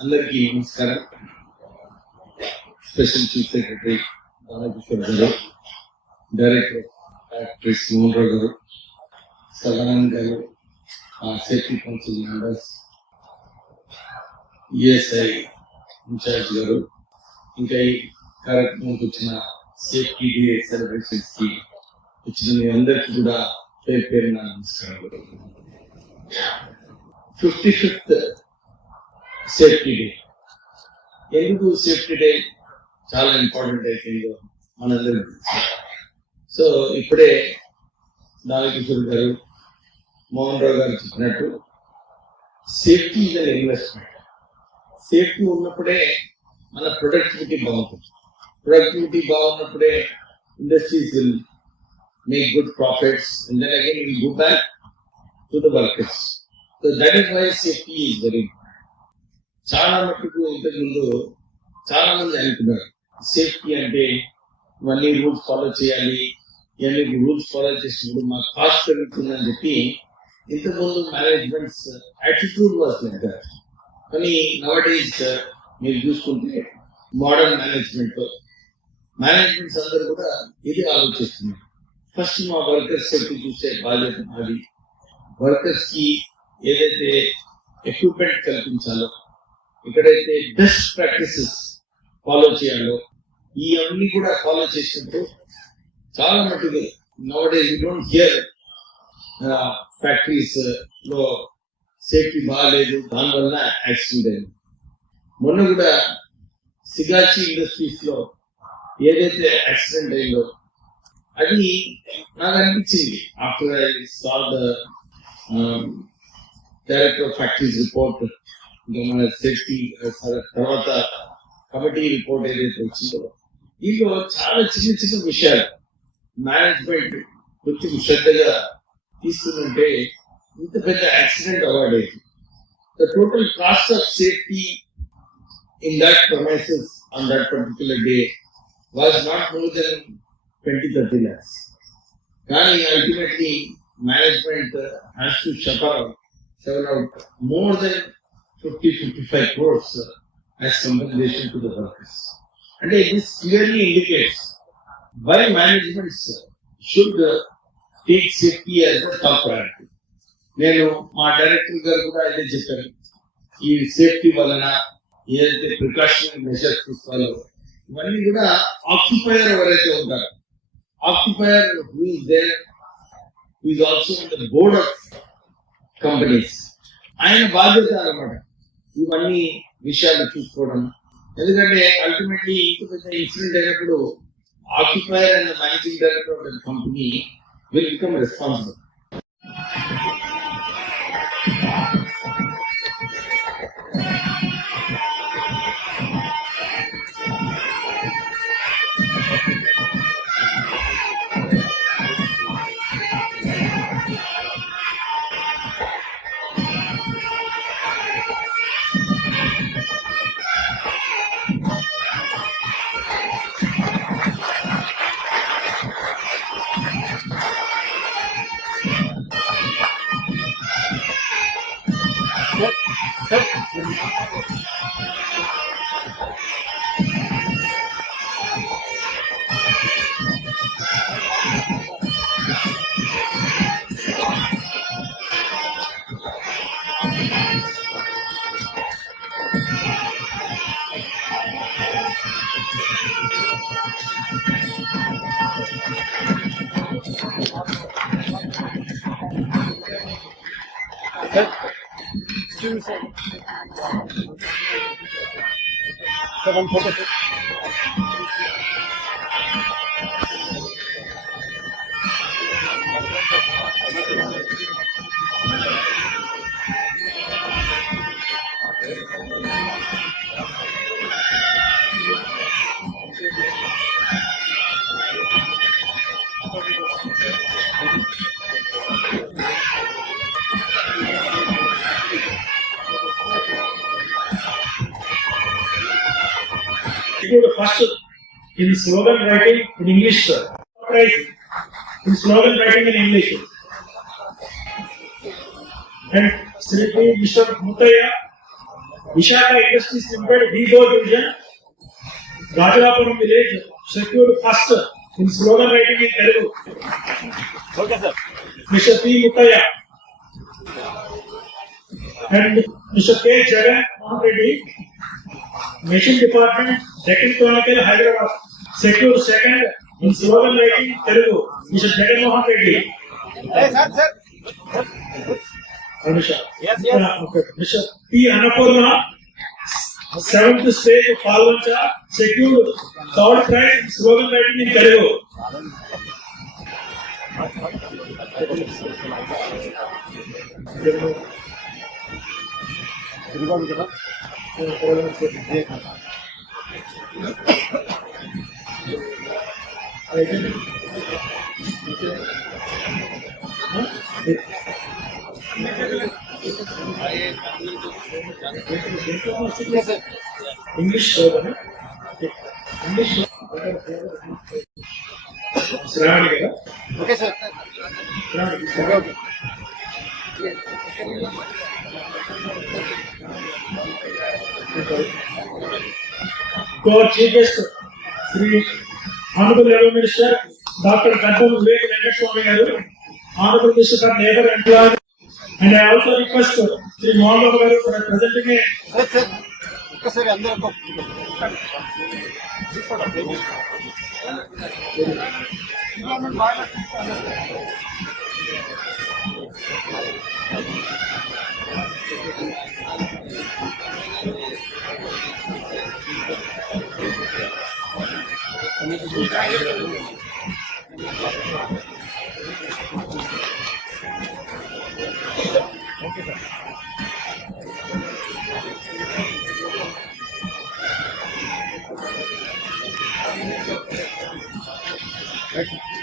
అందరికీ నమస్కారం. Special chief secretary Balakishore గారు, డైరెక్టర్ ఫ్యాక్టరీస్ మోహన్ రావు గారు, సదానంద్ గారు, safety council members, ESI incharge గారు, ఇంకా ఈ కార్యక్రమంకి వచ్చిన సేఫ్టీ డే సెలబ్రేషన్స్ కి వచ్చిన మీ అందరికీ కూడా పేరు పేరున నమస్కారం. 55th safety day. ఎందుకు సేఫ్టీ డే చాలా ఇంపార్టెంట్ అయిపోయిందో మనందరికీ. సో ఇప్పుడే బాలకిషోర్ గారు, మోహన్ రావు గారు చెప్పినట్టు safety is an investment. Safety ఉన్నప్పుడే మన ప్రొడక్టివిటీ బాగుంటుంది. ప్రొడక్టివిటీ బాగున్నప్పుడే industries will make good profits, and then again we go back to the workers. So that is why safety is very important. చాలా మట్టుకు ఇంతకు ముందు చాలా మంది అనుకున్నారు సేఫ్టీ అంటే ఇవన్నీ రూల్స్ ఫాలో చేయాలి, ఇవన్నీ రూల్స్ ఫాలో చేసినప్పుడు మా కాస్ట్ పెరుగుతుందని చెప్పి ఇంతకుముందు managements attitude was like that. కానీ నవడేస్ మీరు చూసుకుంటే మోడర్న్ మేనేజ్మెంట్స్ అందరూ కూడా ఇది ఆలోచిస్తున్నారు. ఫస్ట్ మా వర్కర్స్ సేఫ్టీ చూసే బాధ్యత మాది. వర్కర్స్ కి ఏదైతే ఎక్విప్మెంట్ కల్పించాలో, ఎక్కడైతే బెస్ట్ ప్రాక్టీసెస్ ఫాలో చేయాలో ఇవన్నీ కూడా ఫాలో చేసినప్పుడు చాలా మటుకు నౌడేస్ యూ డోంట్ హియర్ ఫ్యాక్టరీస్ లో సేఫ్టీ బాగాలేదు, దానివల్ల యాక్సిడెంట్ అయింది. మొన్న కూడా సిగాచి ఇండస్ట్రీస్ లో ఏదైతే యాక్సిడెంట్ అయిందో అది నాకు అనిపించింది. After I saw the director of factories report, ఇంకా మన సేఫ్టీ తర్వాత కమిటీ రిపోర్ట్ ఏదైతే వచ్చిందో దీంట్లో చాలా చిన్న చిన్న విషయాలు మేనేజ్మెంట్ కొంచెం శ్రద్ధగా తీసుకుంటే ఇంత పెద్ద యాక్సిడెంట్ అవాయిడ్ అయింది. The total cost of safety in that premises on that particular day was not more than 20-30 lakhs. కానీ ultimately management has to shell out more than 50-55 crores as compensation to the workers. అంటే this clearly indicates why managements should take safety as a top priority. నేను మా డైరెక్టర్ గారు కూడా ఇదే చెప్పాను. ఈ సేఫ్టీ వలన ఏదైతే ప్రికాషనరీ మెజర్స్ తీసుకోవాలో ఇవన్నీ కూడా ఆక్యుపైయర్ ఎవరైతే ఉంటారో, occupier who is there, who is also on the board of companies, ఆయన బాధ్యత అన్నమాట ఇవన్నీ విషయాలు చూసుకోవడం. ఎందుకంటే అల్టిమేట్లీ ఇంత పెద్ద ఇన్సిడెంట్ అయినప్పుడు occupier and managing director of the company will become responsible. One photo. go to first in slogan writing in English, sir. In slogan writing in English. and Sri Mr. Mutaya, Vishaka Industries Limited, Vigo Division, Rajarapuram Village, secured first in slogan writing in Telugu. Okay, sir. Mr. P. Mutaya and Mr. K. Jagan Reddy, Machine Department, Deccan Chronicle, Hyderabad, secured second in slogan writing Telugu. Mr. Jagan Mohan Reddy. Hey, sir. Anisha. Yes, yes. Okay. Mr. P. Annapurna, 7th stage of Palvancha, secured third prize in slogan writing in Telugu. English slogan. English Shravani kada? Okay, sir. Shravani. Okay. Our Chief Guest, Sri Honorable Labour Minister, Dr. Kanpam Vivek Venkateswamy garu, Honorable Minister for Labour and Employment, and I also request Sri Mohan Babu garu for presenting a Sir. ఒక్కసారి అందరూ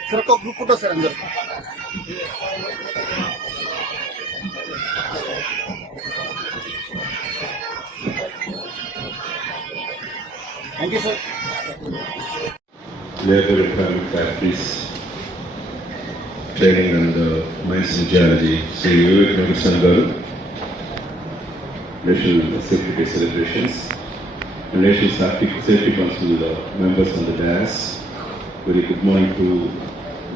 సార్ ఒక group photo sir అందరూ thank you sir Labour Economic Factories Training and Mines and Geology, Sri Vivek Venkateswamy garu, National Safety Day celebrations, and National Safety Council members on the dais. Very good morning to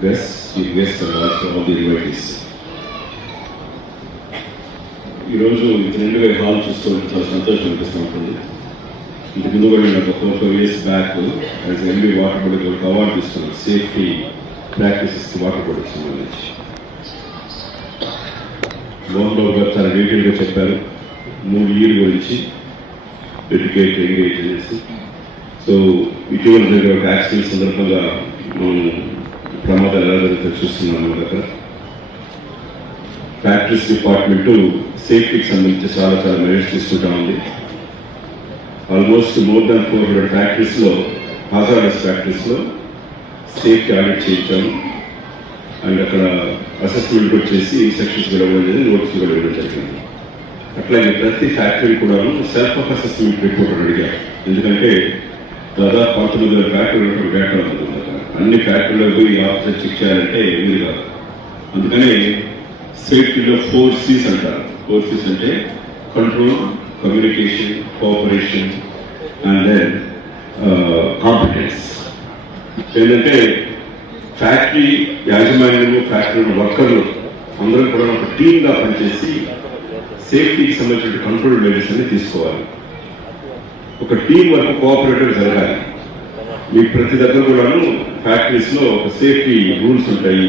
guests, chief guests, and also all the invitees. ఈ రోజు రెండుగా హాల్ చూస్తుంటే చాలా సంతోషం అనిపిస్తూ ఉంటుంది. ఇంతకు ముందు కూడా నేను ఒక 4 years back as MB water body ఒక అవార్డు తీసుకున్నాను సేఫ్టీ ప్రాక్టీసెస్ వాటర్ బాడీకి సంబంధించి. మోహన్ బాబు గారు చాలా డీటెయిల్గా చెప్పారు 3 years గురించి డెడికేట్ ఎంగేజ్ చేసి. సో ఇటీవల జరిగిన ఒక యాక్సిడెంట్ సందర్భంగా మనం ప్రమాదాలు ఎలా జరుగుతుందో చూస్తున్నాం మన దగ్గర. ఫ్యాక్టరీస్ డిపార్ట్మెంట్ సేఫ్టీకి సంబంధించి చాలా మెజర్స్ తీసుకుంటా ఉంది. ఆల్మోస్ట్ మోర్ దాన్ 400 ఫ్యాక్టరీస్లో హాజార్డస్ ఫ్యాక్టరీస్లో సేఫ్టీ ఆడిట్ చేయించాము. అండ్ అక్కడ అసెస్మెంట్ కూడా చేసి ఇన్స్ట్రక్షన్స్ కూడా ఇవ్వడం నోట్స్ కూడా ఇవ్వడం జరిగింది. అట్లాగే ప్రతి ఫ్యాక్టరీ కూడా సెల్ఫ్ ఆఫ్ అసెస్మెంట్ రిపోర్ట్ అడిగారు. ఎందుకంటే దాదాపు 19,000 ఫ్యాక్టరీలు డేటా ఉంటుంది. అన్ని ఫ్యాక్టరీలో పోయి ఆఫీసర్ చెక్ చేయాలంటే ఏమీ కాదు. అందుకని సేఫ్టీలో 4 C's అంటారు. 4 C's అంటే control, communication, cooperation and then competence. ఏంటంటే ఫ్యాక్టరీ యాజమాన్యము, ఫ్యాక్టరీ వర్కర్లు అందరూ కూడా ఒక టీమ్గా పనిచేసి సేఫ్టీకి సంబంధించిన కంట్రోల్ మెజర్స్ అన్ని తీసుకోవాలి. ఒక టీం వర్క్ కోఆపరేటివ్ జరగాలి. మీకు ప్రతి దగ్గర కూడాను ఫ్యాక్టరీస్లో ఒక సేఫ్టీ రూల్స్ ఉంటాయి,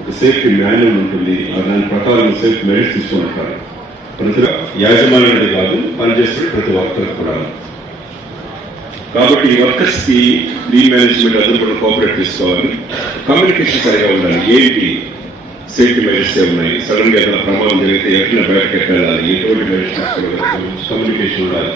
ఒక సేఫ్టీ మాన్యువల్ ఉంటుంది. దాని ప్రకారం సేఫ్టీ మెజర్స్ తీసుకుంటారు. ప్రతి యాజమాన్యం కాదు, పనిచేస్తున్న ప్రతి వర్కర్ కూడా. కాబట్టి ఈ వర్కర్స్ కి లీవ్ మేనేజ్మెంట్ అందరూ కూడా కోఆపరేట్ తీసుకోవాలి. కమ్యూనికేషన్ సరిగా ఉండాలి. ఏంటి సేఫ్టీ మెజర్స్ ఉన్నాయి, సడన్ గా ఏదైనా ప్రమాదం జరిగితే ఎట్లా బయటకు ఎక్కాలి, ఎటువంటి మెజర్స్ తీసుకోవాలి, కమ్యూనికేషన్ ఉండాలి.